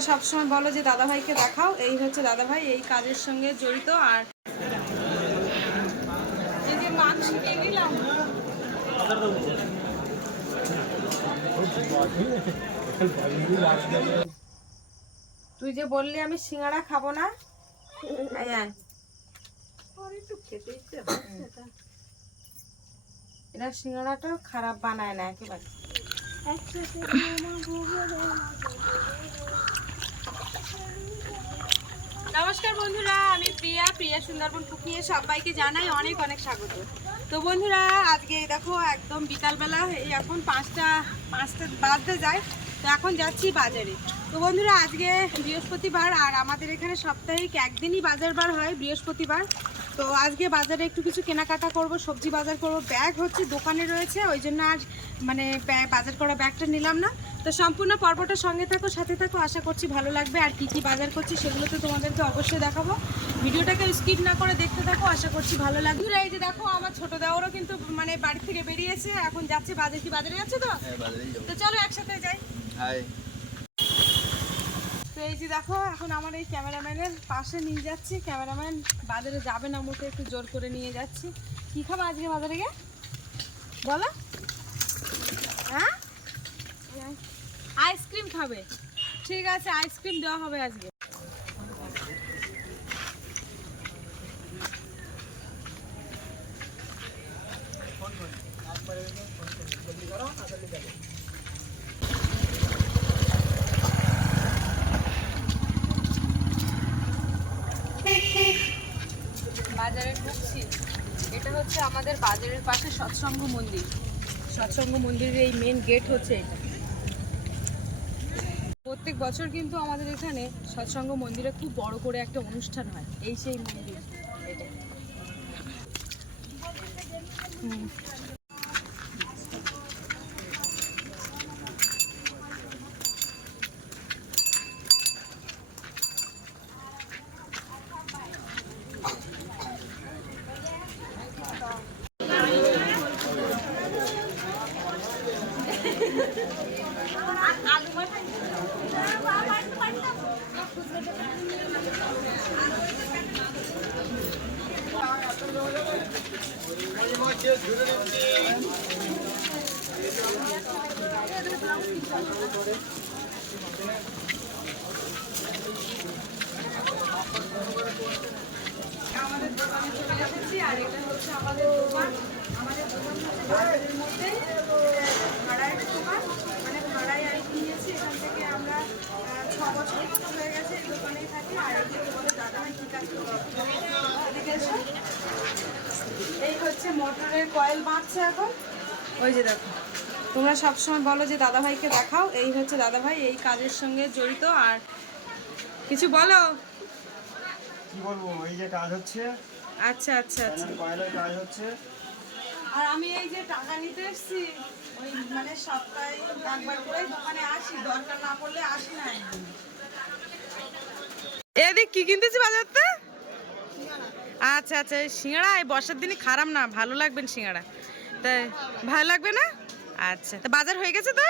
তোমরা সবসময় বলো যে দাদাভাইকে দেখাও। এই হচ্ছে দাদাভাই এই কাজের সঙ্গে জড়িত। আর এই যে মাংস কিনে নিলাম। তুই যে বললি আমি সিঙ্গাড়া খাব না এরা সিঙ্গাড়াটা খারাপ বানায় না একেবারে। নমস্কার বন্ধুরা, আমি প্রিয়া প্রিয়া সুন্দরবন কুকিয়ে সবাইকে জানাই অনেক অনেক স্বাগত। তো বন্ধুরা, আজকে দেখো একদম বিকালবেলা, এই এখন পাঁচটা পাঁচটা বাজতে যায়, তো এখন যাচ্ছি বাজারে। তো বন্ধুরা, আজকে বৃহস্পতিবার আর আমাদের এখানে সাপ্তাহিক একদিনই বাজার বার হয় বৃহস্পতিবার। তো আজকে বাজারে একটু কিছু কেনাকাটা করব সবজি বাজার করব। ব্যাগ হচ্ছে দোকানে রয়েছে ওই জন্য আর মানে বাজার করা ব্যাগটা নিলাম না। তো সম্পূর্ণ পর্বটা সঙ্গে থাকো সাথে থাকো আশা করছি ভালো লাগবে। আর কি কি বাজার করছি সেগুলো তো তোমাদেরকে অবশ্যই দেখাবো। ভিডিওটাকে স্কিপ না করে দেখতে থাকো আশা করছি ভালো লাগবে। এই যে দেখো আমার ছোট দেওয়ারও কিন্তু মানে বাড়ি থেকে বেরিয়েছে এখন যাচ্ছে বাজার কি বাজারে যাচ্ছে তো? হ্যাঁ তো চলো একসাথে যাই। হাই তো এই যে দেখো, এখন আমার এই ক্যামেরাম্যানের পাশে নিয়ে যাচ্ছি। ক্যামেরাম্যান বাজারে যাবে না, মোটে একটু জোর করে নিয়ে যাচ্ছি। কি খাব আজকে বাজারে গিয়ে? বলো। হ্যাঁ? আইসক্রিম খাবে। ঠিক আছে, আইসক্রিম দেওয়া হবে আজকে বাজারে ঢুকছি এটা হচ্ছে আমাদের বাজারের পাশে সৎসঙ্গ মন্দির। সৎসঙ্গ মন্দিরের এই মেন গেট হচ্ছে প্রত্যেক বছর কিন্তু আমাদের এখানে সৎসঙ্গ মন্দিরে খুব বড় করে একটা অনুষ্ঠান হয়। এই সেই মন্দির। হুম। আমাদের দোকানে চলে এসেছি আর এটা হচ্ছে আমাদের দোকান আমাদের দোকান হচ্ছে বাজারের মধ্যে ভাড়ায় দোকান মানে ভাড়ায় আর কি নিয়েছি এখান থেকে আমরা আহ, ছ বছর মতো হয়ে গেছে এই দোকানেই থাকি আর এই যে তোমাদের দাদা ভাই কি কাজ করে এদিকে এসো। এই হচ্ছে মোটরের কয়েল বাঁধছে এখন। ওই যে দেখো তোমরা সবসময় বলো যে দাদাভাইকে দেখাও এই হচ্ছে দাদাভাই এই কাজের সঙ্গে জড়িত। আর কিছু বলো? কি বলব এই যে কাজ হচ্ছে আচ্ছা আচ্ছা আচ্ছা। কয়লার কাজ হচ্ছে। আর আমি এই যে টাকা নিতে এসেছি ওই মানে সপ্তাহে একবার করেই দোকানে আসি দরকার না পড়লে আসি না একদম এদিক কি কিনতেছি বাজারতে আচ্ছা আচ্ছা সিঙ্গাড়া এই বর্ষার দিনই খারাপ না, ভালো লাগবেন সিঙ্গাড়া তাই ভালো লাগবে না? আচ্ছা তা বাজার হয়ে গেছে তো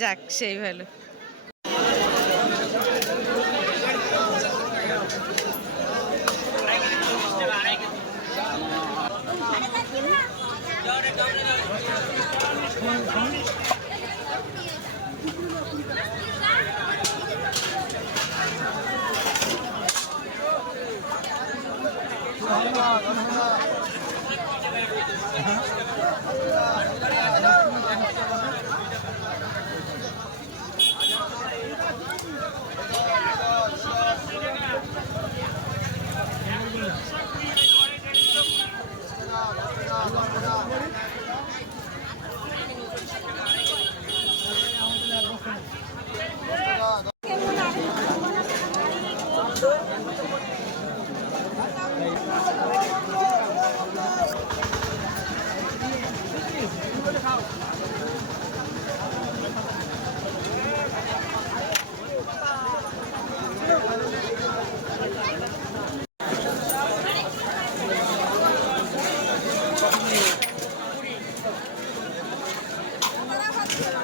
যাক, সেই ভালো। Yeah.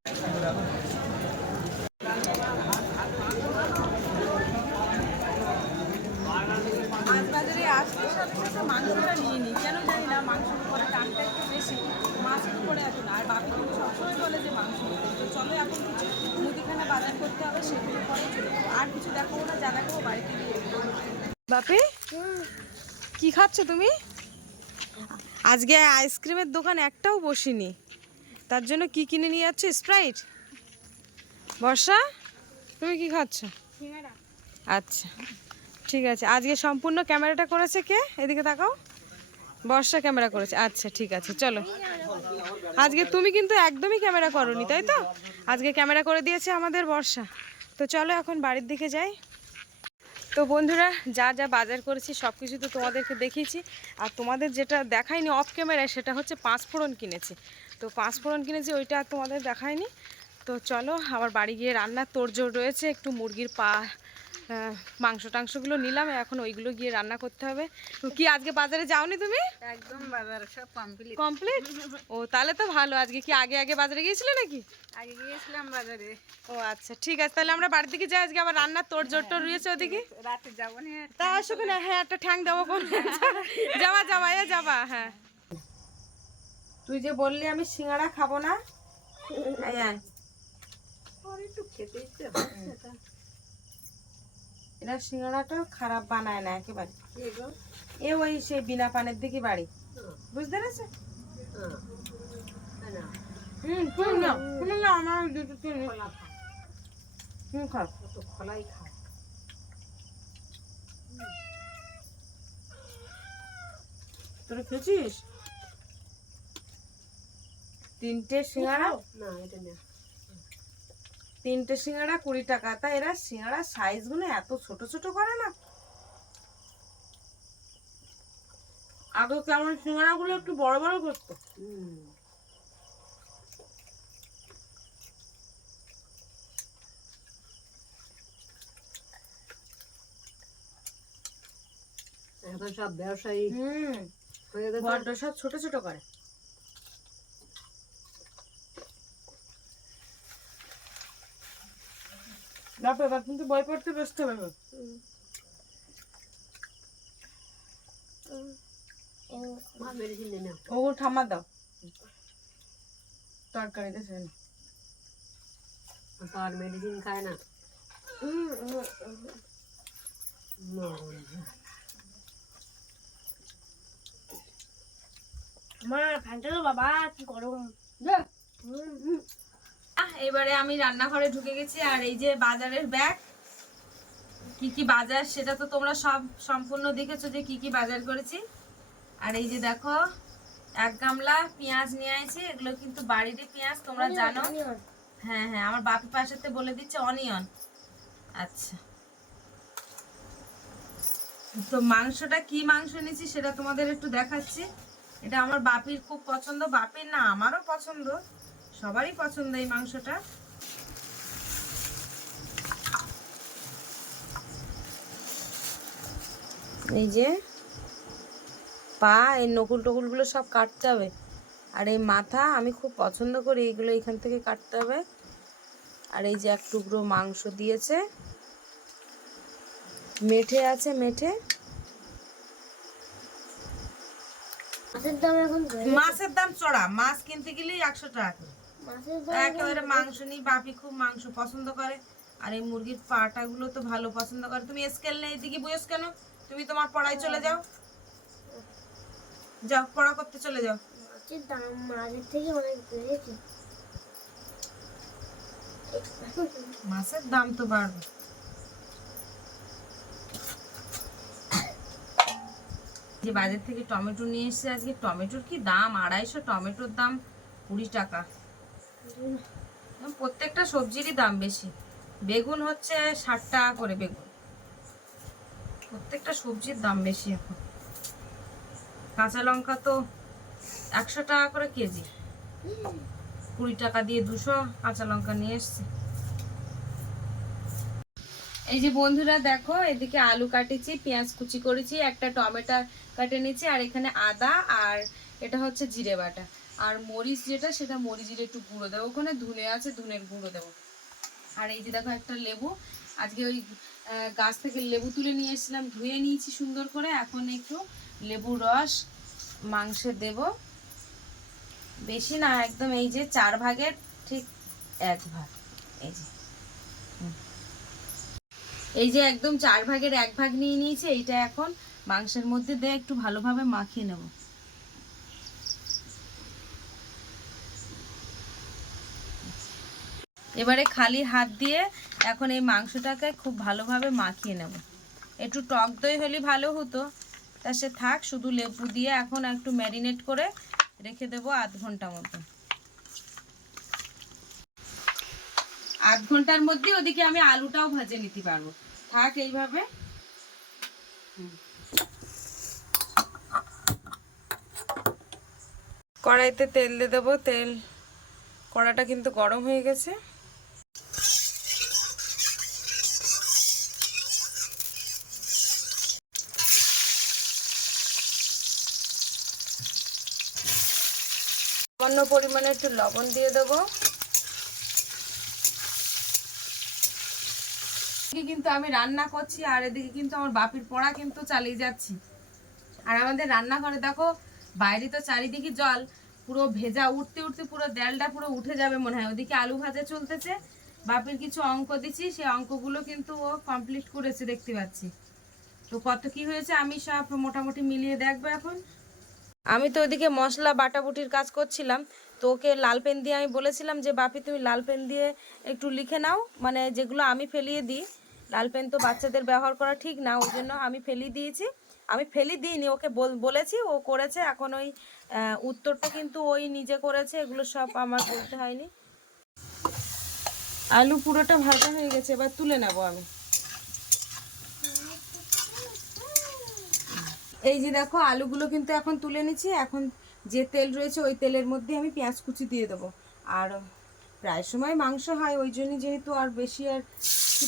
আজকে আইসক্রিমের দোকান একটাও বসিনি। তার জন্য কি কিনে নিয়ে যাচ্ছ? স্প্রাইট বর্ষা, তুমি কি খাচ্ছ? আচ্ছা ঠিক আছে। আজকে সম্পূর্ণ ক্যামেরাটা করেছে কে? এদিকে তাকাও। বর্ষা ক্যামেরা করেছে। আচ্ছা ঠিক আছে, চলো। আজকে তুমি কিন্তু একদমই ক্যামেরা করনি, তাই তো? আজকে ক্যামেরা করে দিয়েছে আমাদের বর্ষা। তো চলো এখন বাড়ির দিকে যাই। তো বন্ধুরা, যা যা বাজার করেছি সব কিছু তো তোমাদেরকে দেখিয়েছি। আর তোমাদের যেটা দেখায়নি অফ ক্যামেরায় সেটা হচ্ছে পাঁচ ফোড়ন কিনেছি। তো পাঁচ ফোড়ন কিনেছি, ওইটা আর তোমাদের দেখায়নি তো চলো, আবার বাড়ি গিয়ে রান্নার তোড়জোড় রয়েছে, একটু মুরগির পা মাংস টাংসগুলো নিলাম এখন ওইগুলো গিয়ে রান্না করতে হবে। কি আজকে বাজারে যাওনি তুমি? একদম বাজার সব কমপ্লিট কমপ্লিট ও তাহলে তো ভালো আজকে কি আগে আগে বাজারে গিয়েছিলে নাকি? আগে গিয়েছিলাম বাজারে। ও আচ্ছা ঠিক আছে তাহলে আমরা বাড়ির দিকে যাই আজকে আবার রান্নার তোর জোরটা রয়েছে ওদিকে? রাতে যাব নি তা আসুক না হ্যাঁ একটা ঠ্যাং দেবো কোন? যাওয়া যাবা এ যাবা হ্যাঁ। তুই যে বললি আমি সিঙ্গাড়া খাব না আয়। একটু খেতে ইচ্ছে এরা সিঙ্গাড়াটা খারাপ বানায় না একেবারে। এ ওই সেই বিনা পানের দিকে বাড়ি। বুঝতে পেরেছে? তোরা খেয়েছিস? তিনটে সিঙ্গাড়া না, এটা না। তিনটে সিঙ্গাড়া কুড়ি টাকা। তা এরা সিঙ্গাড়া সাইজগুলো এত ছোট ছোট করে না? আগে কেমন সিঙ্গাড়া গুলো একটু বড় বড় করতো? এখন সব ব্যবসায়ী হুম। সব ছোট ছোট করে। বাপরে এবার কিন্তু বই পড়তে ব্যস্ত হবে মা মেডিসিন ও ঠাম্মা দাও। তরকারি দেশে তো আর মেডিসিন খায় না। মা ফ্যানটা বাবা কি গরম। এবারে আমি রান্নাঘরে ঢুকে গেছি আর এই যে বাজারের ব্যাগ কি কি বাজার সেটা তো তোমরা সব সম্পূর্ণ দেখেছ যে কি কি বাজার করেছি। আর এই যে দেখো এক গামলা পেঁয়াজ নিয়ে আইছি এগুলো কিন্তু বাড়িরই পেঁয়াজ তোমরা জানো? হ্যাঁ হ্যাঁ আমার বাপি পাশেতে বলে দিচ্ছে অনিয়ন আচ্ছা। তো মাংসটা কি মাংস নিয়েছি সেটা তোমাদের একটু দেখাচ্ছি। এটা আমার বাপির খুব পছন্দ বাপির না আমারও পছন্দ। সবারই পছন্দ এই মাংসটা। এই যে পা এই নকুল টকুলগুলো সব কাটতে হবে। আর এই মাথা আমি খুব পছন্দ করি এইগুলো এখান থেকে কাটতে হবে। আর এই যে এক টুকরো মাংস দিয়েছে। মেঠে আছে মেঠে। মাছের দাম এখন মাছের দাম চড়া মাছ কিনতে গেলেই একশো টাকা একেবারে মাংস নিই বাপি খুব মাংস পছন্দ করে। আর এই মুরগির তো ভালো পছন্দ করে। তুমি স্কেল নেই এদিকে কেন? তুমি তোমার পড়ায় চলে যাও। যাও পড়া করতে চলে যাও। মাছের দাম তো বাড়বে। যে বাজার থেকে টমেটো নিয়ে এসেছে আজকে। টমেটোর কি দাম? আড়াইশো টমেটোর দাম কুড়ি টাকা। প্রত্যেকটা সবজিরই দাম বেশি। বেগুন হচ্ছে ষাট টাকা করে বেগুন। প্রত্যেকটা সবজির দাম বেশি এখন। কাঁচা লঙ্কা তো একশো টাকা করে কেজি। কুড়ি টাকা দিয়ে দুশো কাঁচা লঙ্কা নিয়ে এসছে। এই যে বন্ধুরা দেখো, এদিকে আলু কাটেছি, পেঁয়াজ কুচি করেছি, একটা টমেটো কাটে নিয়েছি, আর এখানে আদা আর এটা হচ্ছে জিরে বাটা। আর মরিচ যেটা, সেটা মরিচের একটু গুঁড়ো দেবো। ওখানে ধুনে আছে, ধুনের গুঁড়ো দেবো। আর এই যে দেখো একটা লেবু। আজকে ওই গাছ থেকে লেবু তুলে নিয়ে এসেছিলাম। ধুয়ে নিয়েছি সুন্দর করে। এখন একটু লেবু রস মাংসে দেব। বেশি না, একদম এই যে চার ভাগের ঠিক এক ভাগ। এই যে। এই যে একদম চার ভাগের এক ভাগ নিয়ে নিয়েছি। এইটা এখন মাংসের মধ্যে দিয়ে একটু ভালোভাবে মাখিয়ে নেব। এবারে খালি হাত দিয়ে এখন এই মাংসটাকে খুব ভালোভাবে মাখিয়ে নেব। একটু টক দই হলে ভালো হতো। তা সে থাক, শুধু লেবু দিয়ে এখন একটু ম্যারিনেট করে রেখে দেবো আধ ঘণ্টা মতো। আধ ঘণ্টার মধ্যে ওদিকে আমি আলুটাও ভাজে নিতে পারব। থাক এইভাবে। কড়াইতে তেল দিয়ে দেবো। তেল, কড়াটা কিন্তু গরম হয়ে গেছে। সামান্য পরিমাণে একটু লবণ দিয়ে দেবো। কিন্তু আমি রান্না করছি, আর এদিকে কিন্তু আমার বাপির পড়া কিন্তু চালিয়ে যাচ্ছি। আর আমাদের রান্নাঘরে দেখো, বাইরে তো চারিদিকে জল, পুরো ভেজা উঠতে উঠতে পুরো দেলটা পুরো উঠে যাবে মনে হয়। ওদিকে আলু ভাজা চলতেছে, বাপির কিছু অঙ্ক দিচ্ছি, সেই অঙ্কগুলো কিন্তু ও কমপ্লিট করেছে, দেখতে পাচ্ছি। তো কত কি হয়েছে আমি সব মোটামুটি মিলিয়ে দেখব এখন। আমি তো ওদিকে মশলা বাটাবুটির কাজ করছিলাম, তো ওকে লাল পেন দিয়ে আমি বলেছিলাম যে, বাপি, তুমি লাল পেন দিয়ে একটু লিখে নাও। মানে যেগুলো আমি ফেলিয়ে দিই, লাল পেন তো বাচ্চাদের ব্যবহার করা ঠিক না, ওই জন্য আমি ফেলিয়ে দিয়েছি। আমি ফেলি দিইনি, ওকে বল- বলেছি, ও করেছে, এখন ওই উত্তরটা কিন্তু ওই নিজে করেছে, এগুলো সব আমার বলতে হয়নি। আলু পুরোটা ভাজা হয়ে গেছে, এবার তুলে নেব আমি। এই যে দেখো, আলুগুলো কিন্তু এখন তুলে নিচ্ছি। এখন যে তেল রয়েছে, ওই তেলের মধ্যে আমি পেঁয়াজ কুচি দিয়ে দেবো। আর প্রায় সময় মাংস হয়, ওই জন্য যেহেতু আর বেশি আর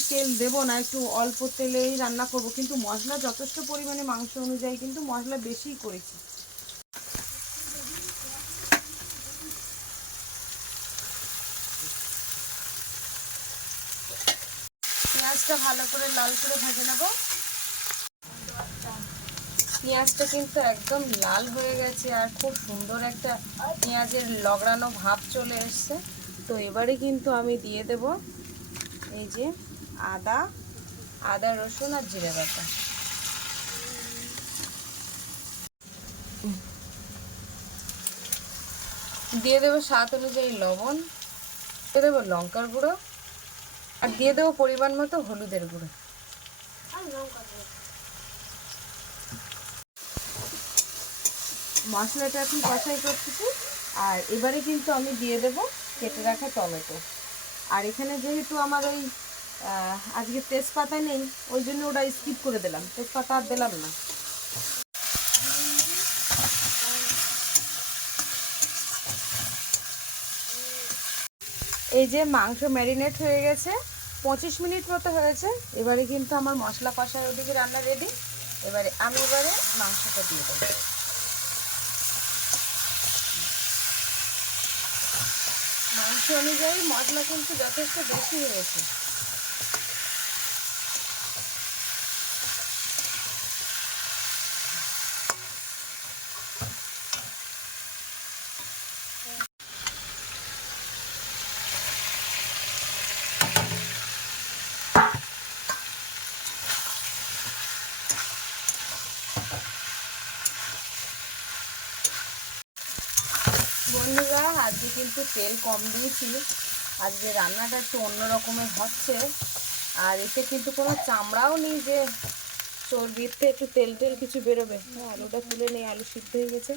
তেল দেবো না, একটু অল্প তেলেই রান্না করব। কিন্তু মশলা যথেষ্ট পরিমাণে মাংস অনুযায়ী কিন্তু মশলা বেশিই করেছি। পেঁয়াজটা ভালো করে লাল করে ভেজে নেব। পেঁয়াজটা কিন্তু একদম লাল হয়ে গেছে আর খুব সুন্দর একটা পেঁয়াজের লগড়ানো ভাব চলে এসছে। তো এবারে কিন্তু আমি দিয়ে দেব এই যে আদা আদা, রসুন আর জিরে বাটা। দিয়ে দেবো স্বাদ অনুযায়ী লবণ, দিয়ে দেবো লঙ্কার গুঁড়ো, আর দিয়ে দেবো পরিমাণ মতো হলুদের গুঁড়ো। আর লঙ্কা দেবো। মশলাটা এখন কষাই করতেছি। আর এবারে কিন্তু আমি দিয়ে দেব কেটে রাখা টমেটো। আর এখানে যেহেতু আমার ওই আজকে তেজপাতা নেই, ওই জন্য ওটা স্কিপ করে দিলাম। তেজপাতা আর দিলাম না। এই যে মাংস ম্যারিনেট হয়ে গেছে, পঁচিশ মিনিট মতো হয়েছে। এবারে কিন্তু আমার মশলা কষায় ওদিকে রান্না রেডি এবারে আমি এবারে মাংসটা দিয়ে দেবো। অনুযায়ী মশলা কিন্তু যথেষ্ট বেশি হয়েছে বন্ধুরা আজকে কিন্তু তেল কম দিয়েছি। আজকে রান্নাটা একটু অন্য রকমের হচ্ছে। আর এতে কিন্তু কোনো চামড়াও নেই যে চর্বিতে একটু তেল টেল কিছু বেরোবে। আলুটা তুলে নেই আলু সিদ্ধ হয়ে গেছে।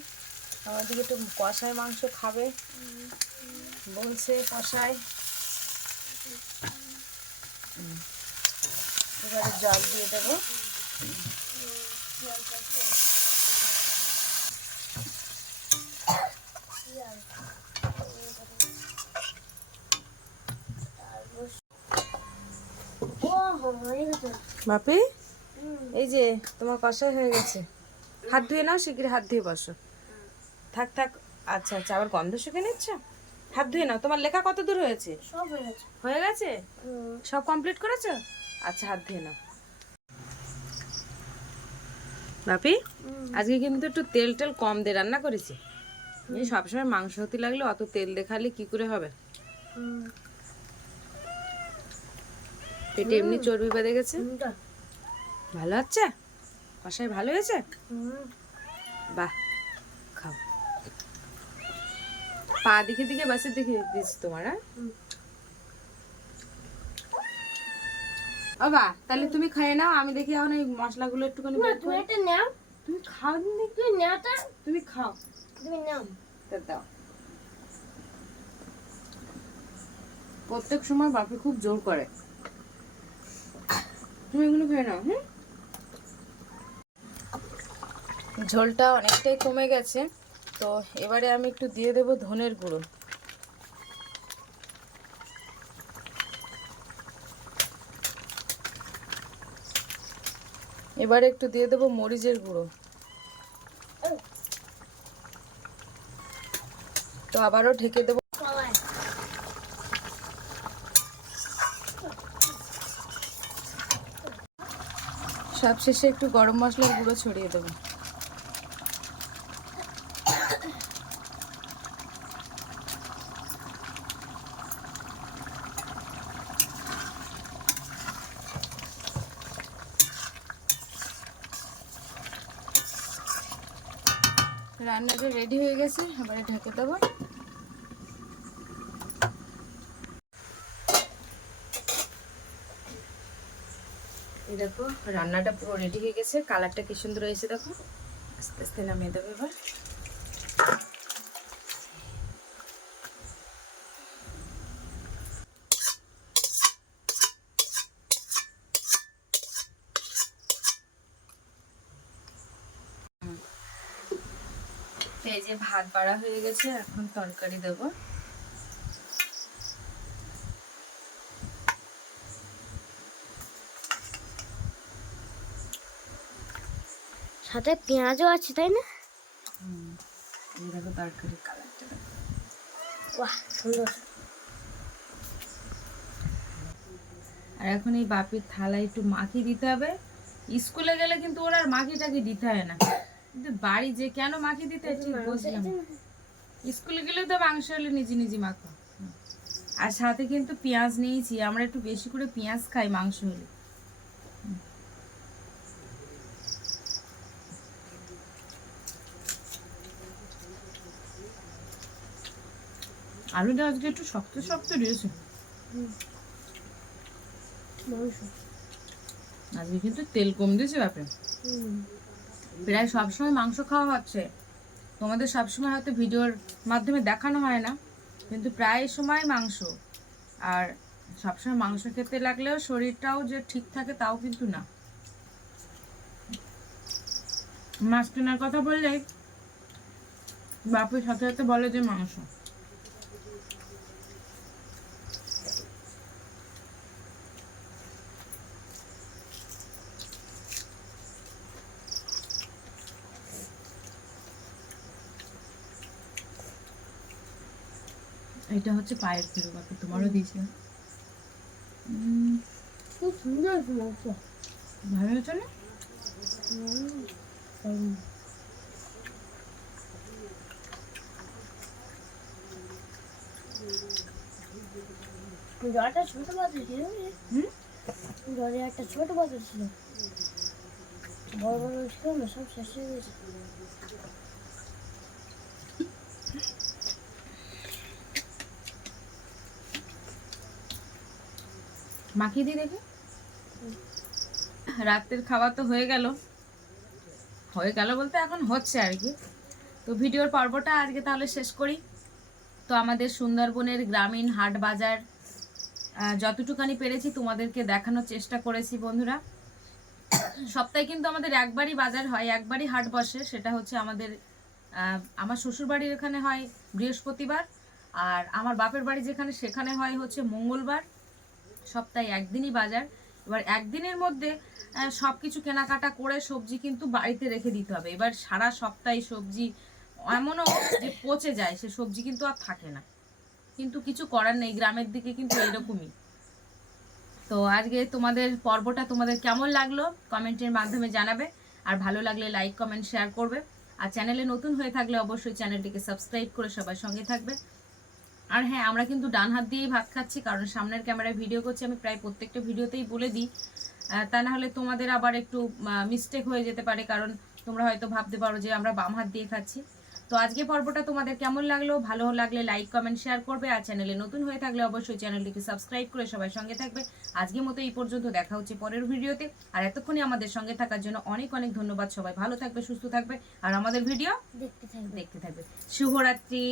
আমাদেরকে একটু কষায় মাংস খাবে। বলছে কষায়। এবারে জল দিয়ে দেবো। বাপি? এই যে তোমার কষাই হয়ে গেছে। হাত ধুয়ে নাও শিগগির হাত ধুয়ে বসো। থাক থাক। আচ্ছা আচ্ছা আবার গন্ধ শুকে নিচ্ছ? হাত ধুয়ে নাও। তোমার লেখা কত দূর হয়েছে? সব হয়ে গেছে। সব কমপ্লিট করেছ? আচ্ছা হাত ধুয়ে নাও। বাপি আজকে কিন্তু একটু তেল টেল কম দিয়ে রান্না করেছি। সবসময় মাংস হতে লাগলে অত তেল দেখালে কি করে হবে? পেটে এমনি চর্বি বেঁধে গেছে? ভালো হচ্ছে? কষাই ভালো হয়েছে? বাহ খাও। পা দিকে দিকে বাসের দিকে দিচ্ছি তোমার হ্যাঁ? ও বা তাহলে তুমি খেয়ে নাও আমি দেখি এখন এই মশলাগুলো একটুখানি তুমি। এটা নাও। তুমি খাও তুমি নাও তুমি খাও। তুমি নাও। তা দাও। প্রত্যেক সময় বাপি খুব জোর করে। তুমি এগুলো খেয়ে নাও, হুম? ঝোলটা অনেকটাই কমে গেছে, তো এবারে আমি একটু দিয়ে দেবো ধনের গুঁড়ো। এবারে একটু দিয়ে দেবো মরিচের গুঁড়ো। তো আবারও ঢেকে দেবো সবাই সবশেষে একটু গরম মশলার গুঁড়ো ছড়িয়ে দেবো। রান্নাটা রেডি হয়ে গেছে এবারে ঢেকে দেবো। দেখো, রান্নাটা পুরো রেডি হয়ে গেছে। কালারটা কি সুন্দর হয়েছে দেখো। আস্তে আস্তে নামিয়ে দেবো এবার। এই যে ভাত বাড়া হয়ে গেছে, এখন তরকারি দেবো। সাথে পেঁয়াজও আছে তাই না? এই দেখো তরকারির কালারটা বাহ সুন্দর। আর এখন এই বাপির থালায় একটু মাখি দিতে হবে। স্কুলে গেলে কিন্তু ওরা আর মাখি টাকি দিতে হয় না। কিন্তু বাড়ি যে কেন মাখি দিতে ঠিক স্কুলে গেলে তো মাংস হলে নিজে নিজে মাখো। আর সাথে কিন্তু পেঁয়াজ নিয়েছি। আমরা একটু বেশি করে পেঁয়াজ খাই মাংস হলে। আলুটা আজকে একটু শক্ত শক্ত দিয়েছে। আজকে কিন্তু তেল কম দিয়েছে ব্যাপারে প্রায় সবসময় মাংস খাওয়া হচ্ছে। তোমাদের সবসময় হয়তো ভিডিওর মাধ্যমে দেখানো হয় না, কিন্তু প্রায় সময় মাংস। আর সবসময় মাংস খেতে লাগলেও শরীরটাও যে ঠিক থাকে তাও কিন্তু না। মাছ কেনার কথা বললে বাপুর সাথে সাথে বলে যে মাংস। এটা হচ্ছে পায়ের ফিরো বাপু তোমারও দিয়েছে উম, খুব সুন্দর ভালো হয়েছে না? জলটা ছোট পাত্র ছিল হুম? জলে একটা ছোট পাত্র ছিল। বড় বড় ছিল না সব শেষ হয়ে গেছে। মাখিয়ে দিই দেখি। রাতের খাবার তো হয়ে গেল। হয়ে গেল বলতে এখন হচ্ছে আর কি। তো ভিডিওর পর্বটা আজকে তাহলে শেষ করি। তো আমাদের সুন্দরবনের গ্রামীণ হাট বাজার যতটুকানি পেরেছি তোমাদেরকে দেখানোর চেষ্টা করেছি বন্ধুরা। সপ্তাহে কিন্তু আমাদের একবারই বাজার হয়, একবারই হাট বসে। সেটা হচ্ছে আমাদের আমার শ্বশুরবাড়ির এখানে হয় বৃহস্পতিবার আর আমার বাপের বাড়ি যেখানে সেখানে হয় হচ্ছে মঙ্গলবার। সপ্তাহে একদিনই বাজার। এবার একদিনের মধ্যে সব কিছু কেনাকাটা করে সবজি কিন্তু বাড়িতে রেখে দিতে হবে। এবার সারা সপ্তাহে সবজি এমনও যে পচে যায়, সে সবজি কিন্তু আর থাকে না। কিন্তু কিছু করার নেই, গ্রামের দিকে কিন্তু এরকমই তো আজকে তোমাদের পর্বটা তোমাদের কেমন লাগল কমেন্টের মাধ্যমে জানাবে। আর ভালো লাগলে লাইক, কমেন্ট, শেয়ার করবে। আর চ্যানেলে নতুন হয়ে থাকলে অবশ্যই চ্যানেলটিকে সাবস্ক্রাইব করে সবার সঙ্গে থাকবে। আর হ্যাঁ আমরা কিন্তু ডান হাত দিয়েই ভাত খাচ্ছি কারণ সামনের ক্যামেরায় ভিডিও করছি আমি প্রায় প্রত্যেকটা ভিডিওতেই বলে দিই। তা না হলে তোমাদের আবার একটু মিস্টেক হয়ে যেতে পারে কারণ তোমরা হয়তো ভাবতে পারো যে আমরা বাম হাত দিয়ে খাচ্ছি। তো আজকে পর্বটা তোমাদের কেমন লাগল? ভালো লাগলে লাইক কমেন্ট শেয়ার করবে আর চ্যানেলে নতুন হয়ে থাকলে অবশ্যই চ্যানেলটিকে সাবস্ক্রাইব করে সবাই সঙ্গে থাকবে। আজকের মতো এই পর্যন্ত দেখা হচ্ছে পরের ভিডিওতে। আর এতক্ষণে আমাদের সঙ্গে থাকার জন্য অনেক অনেক ধন্যবাদ সবাই ভালো থাকবে সুস্থ থাকবে আর আমাদের ভিডিও দেখতে থাকবে। দেখতে থাকবে। শুভরাত্রি।